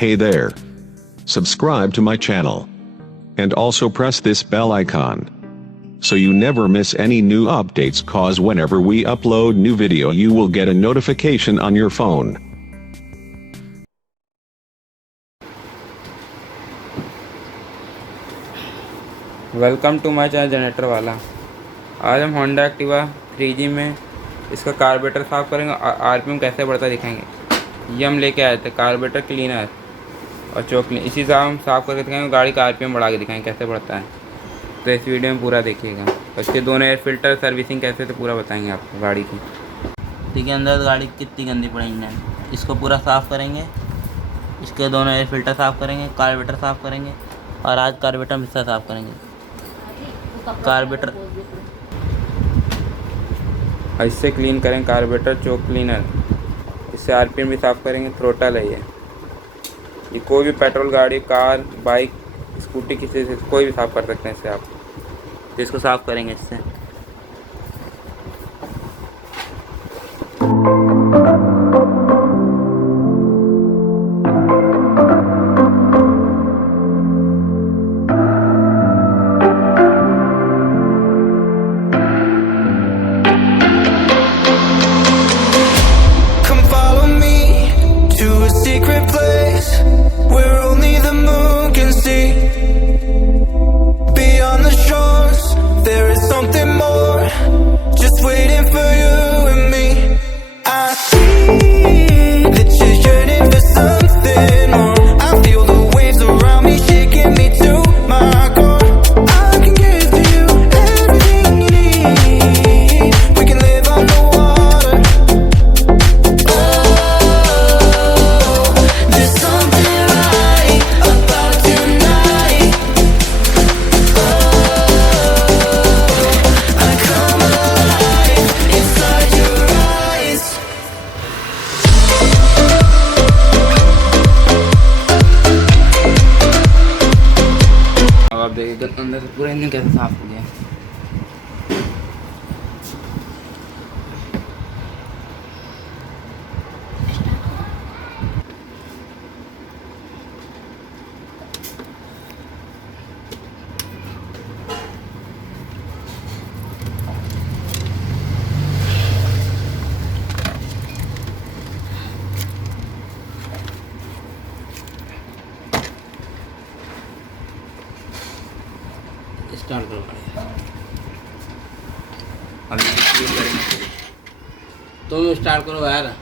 Hey there. Subscribe to my channel. And also press this bell icon. So you never miss any new updates, cause whenever we upload new video you will get a notification on your phone. Welcome to my channel generator वाला। आज हम Honda Activa 3G में इसका carburettor साफ़ करेंगे और RPM कैसे बढ़ता दिखाएंगे। ये हम लेके आए थे कार्बोरेटर क्लीनर और चोक क्लीनर, इसी से हम साफ़ करके दिखाएंगे, गाड़ी का आरपीएम बढ़ा के दिखाएंगे कैसे बढ़ता है। तो इस वीडियो में पूरा देखिएगा। उसके दोनों एयर फिल्टर सर्विसिंग कैसे तो पूरा बताएंगे आपको गाड़ी की। ठीक है, अंदर गाड़ी कितनी गंदी पड़ी इंजन, इसको पूरा साफ़ करेंगे। इसके दोनों एयर फिल्टर साफ़ करेंगे, कार्बोरेटर साफ़ करेंगे और आज कार्बोरेटर में हिस्सा साफ़ करेंगे। कार्बोरेटर इससे क्लीन करें कार्बोरेटर चोक क्लीनर, इससे आरपीएम भी साफ़ करेंगे। थ्रोटल है ये कोई भी पेट्रोल गाड़ी, कार, बाइक, स्कूटी, किसी से कोई भी साफ़ कर सकते हैं इससे आप। तो इसको साफ़ करेंगे इससे। आप देखिए अंदर से पूरा इंजन कैसे साफ हो गया। स्टार्ट करो गाड़ी। अब क्लीन करेंगे। तुम स्टार्ट करो यार।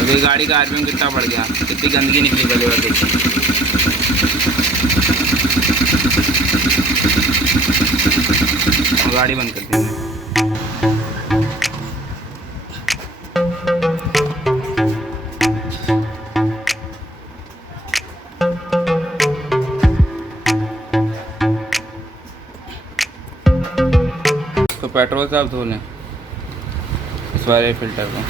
अभी गाड़ी का आरपीएम कितना बढ़ गया, कितनी गंदगी निकली पहले बार देखिए। गाड़ी बंद कर दी मैं। तो पेट्रोल से आप धो लें इस वाले फिल्टर को।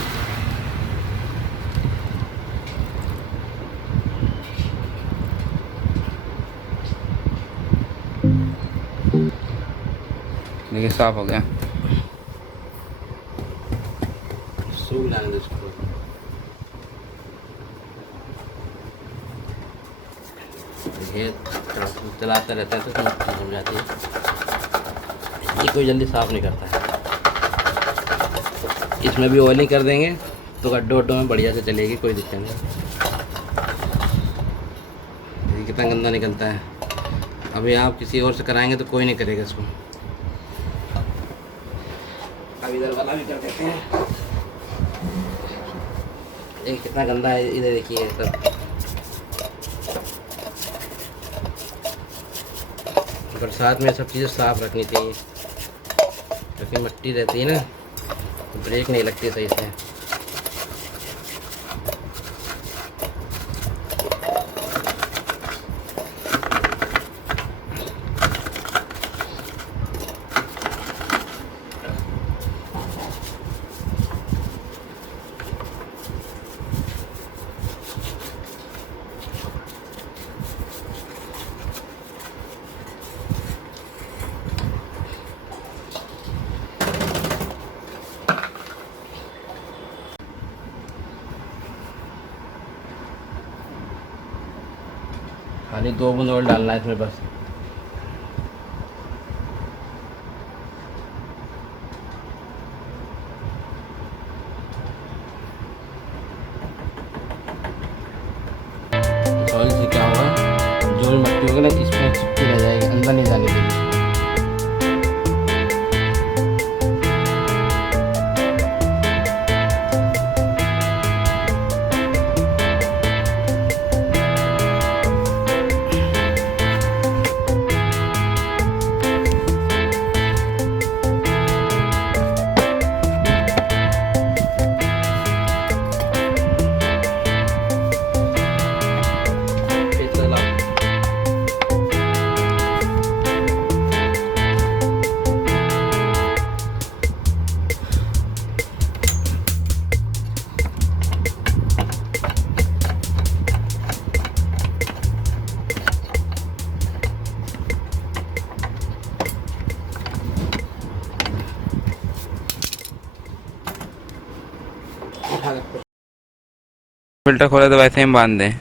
देखिए साफ हो गया। सूख लाने दो इसको। ये चलाता रहता है तो समझ जाती है। ये कोई जल्दी साफ़ नहीं करता है। इसमें भी ऑयलिंग कर देंगे तो गड्ढों में बढ़िया से चलेगी, कोई दिक्कत नहीं। ये कितना गंदा निकलता है। अभी आप किसी और से कराएंगे तो कोई नहीं करेगा इसको। अब इधर वाला भी कर देते हैं। ये कितना गंदा है, इधर देखिए सब। बरसात में सब चीज़ें साफ़ रखनी चाहिए, क्योंकि मिट्टी रहती है ना, तो ब्रेक नहीं लगती सही से। खाली 2 बूंद ऑयल डालना है इसमें बस। ऑयल से क्या होगा, जो भी मट्टी होगी ना इसमें चिपकी रह जाएगी, अंदर नहीं जाने देगी। फिल्टर खोला तो वैसे ही बांध दें।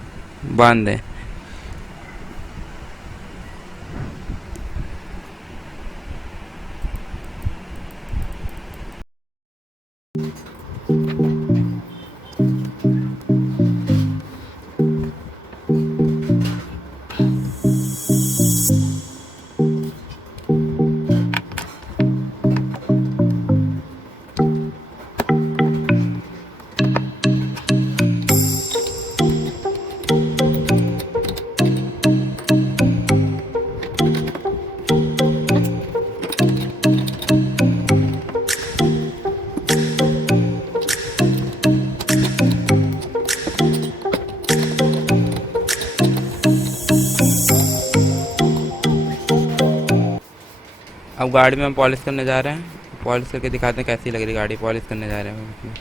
अब गाड़ी में हम पॉलिश करने जा रहे हैं। पॉलिश करके दिखाते हैं कैसी लग रही गाड़ी। पॉलिश करने जा रहे हैं हम।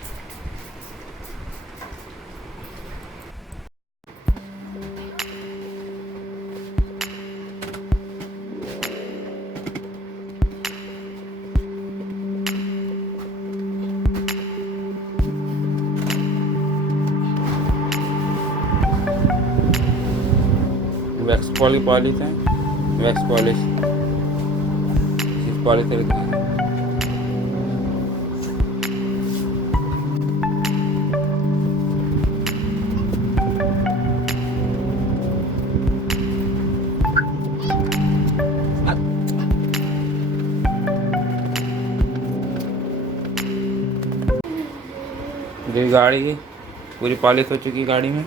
वैक्स पॉलिश है, वैक्स पॉलिश पॉलिश करके गाड़ी की पूरी पॉलिश हो चुकी है गाड़ी में।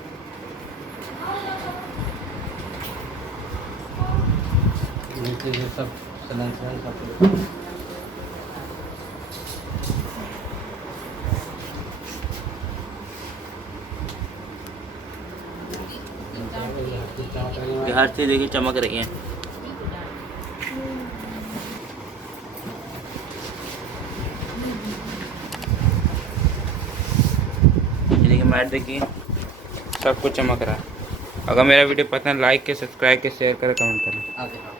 सब हर चीज देखिए चमक रही है। देखिए मैट देखिए सब कुछ चमक रहा है। अगर मेरा वीडियो पसंद लाइक के, सब्सक्राइब के, शेयर करें, कमेंट करें।